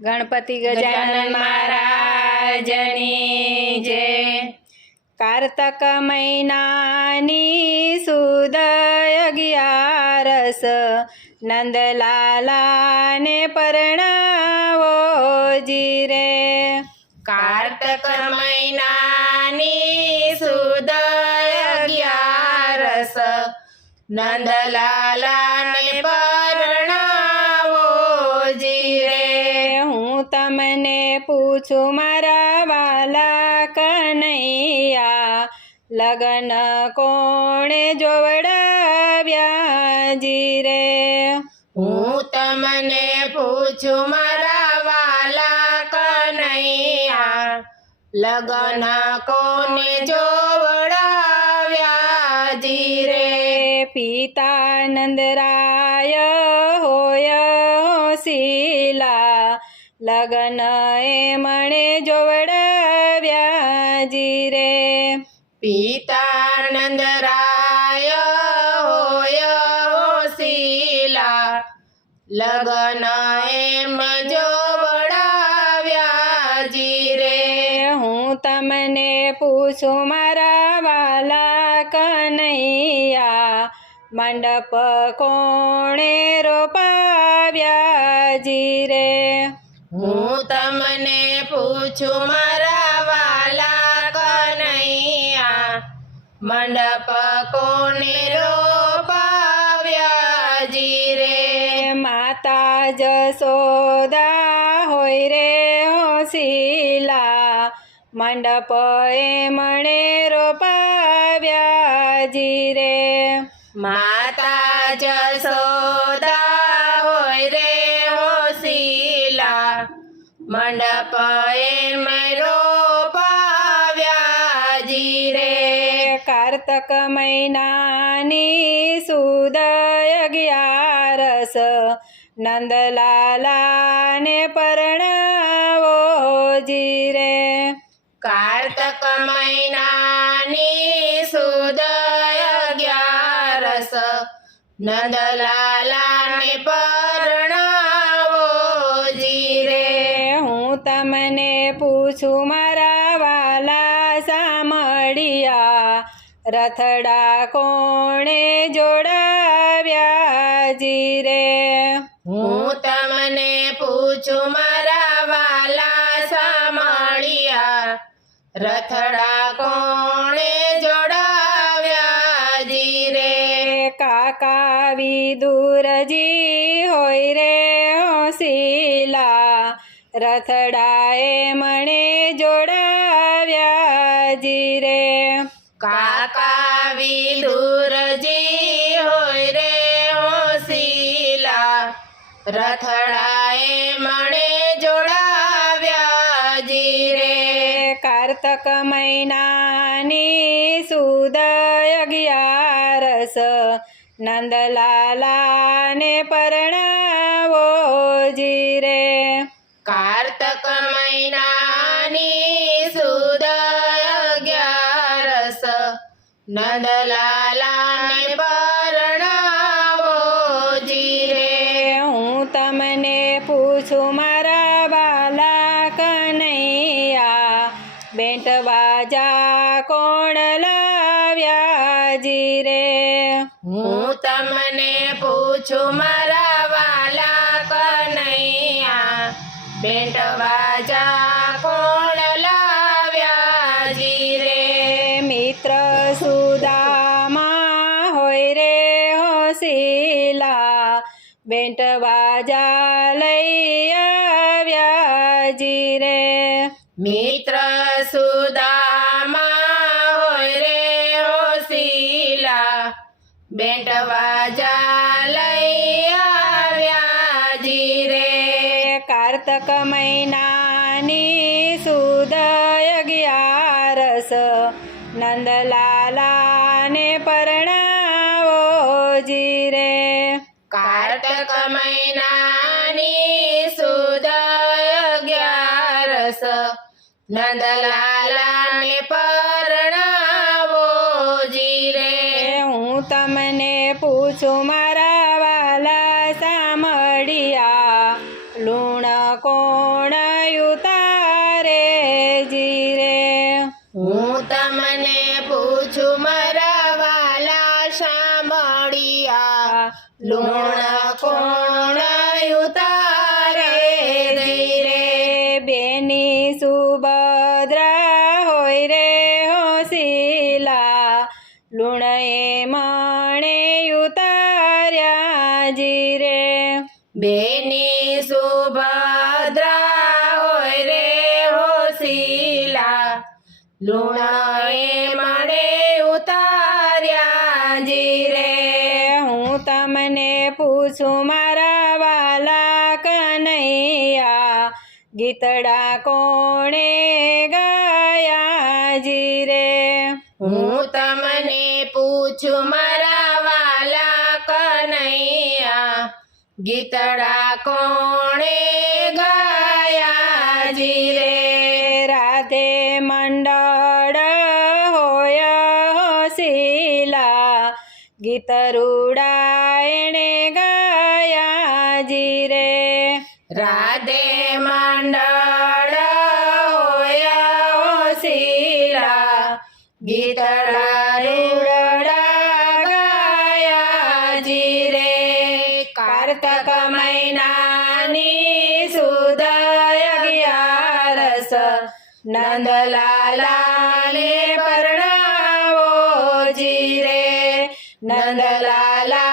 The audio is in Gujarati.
ગણપતિ ગજાનન મહારાજની જય કારતક મહિનાની સુદય ગિયારસ નંદલાલાને પરણાવો જીરે. કારતક મહિનાની સુદય ગિયારસ નંદલાલાને તમને પૂછું મારા વાલા કનૈયા લગન કોણે જોવડાવ્યા જીરે હું તમને પૂછું મારા વાલા કનૈયા લગન કોને જોવડાવ્યા જીરે પિતા નંદરાય હોય શીલા લગન મણે જોવડાવ્યા જીરે પિતાનંદરાય હોય શીલા. લગન એમ જોવડાવ્યા જીરે હું તમને પૂછું મારા વાલા કનૈયા મંડપ કોણે રોપાવ્યા જીરે હું તમને પૂછું મારા વાલા કનૈયા મંડપ કોને રોપાવ્યા જીરે માતા જસોદા હોય રે હોશીલા મંડપ એમણે રોપાવ્યા જીરે માતા જસોદા કારતક સુદય સુદ અગિયારસ નંદલાલાને પરણાવો જીરે કાર્તક મૈનાની સુદય અગિયારસ નંદલાલાને પરણાવો જીરે હું તમને પૂછું મારા વાલા સામળિયા રથડા કોણે જોડાવ્યા જીરે હું તમને પૂછું મારા વાલા સામાળિયા રથડા કોણે જોડાવ્યા જીરે કાકા વિદુરજી હોય રે હોશીલા રથડાએ મણે જોડાવ્યા જીરે કાકા વિદુરજી હોય રે હોશીલા રથડાએ મણે જોડાવ્યા જીરે કાર્તક મહિનાની સુદ અગિયારસ નંદલાલાને પરણાવો જીરે કાર્તક મહિનાની નંદલાલાને પરણાવો જીરે. હું તમને પૂછું મારા બાલા કનૈયા બેટ બાજા કોણ લાવ્યા જીરે? હું તમને પૂછું મારા વાલા કનૈયા બેન્ટ બેન્ટ બાજા લઈ આવ્યા જીરે મિત્ર સુદામા હોય રે હોશીલા બેન્ટ બાજા લઈ આવ્યા રે કાર્તક મહિનાની સુદ અગિયારસ નંદલાલાને કારતક મહિનાની સુદ અગિયારસ નંદલાલાને પરણાવો જીરે હું તમને પૂછું મારા લુણ કોણ ધીરે. બેની સુભદ્રા હોય રે હોશીલા લુણ એ મણે ઉતાર્યા જીરે. બેની સુભદ્રા હોય રે હોશીલા લુણ ગીતડા કોણે ગાયા જીરે હું તમને પૂછું મારા વાલા કનૈયા ગીતડા કોણે ગાયા જીરે રાધે મંડળ રાધે મંડળ હોય શીલા. ગીતડા જીરે કાર્તક મહિનાની સુદય અગિયારસ નંદલાલાને પરણાવો જીરે નંદલાલા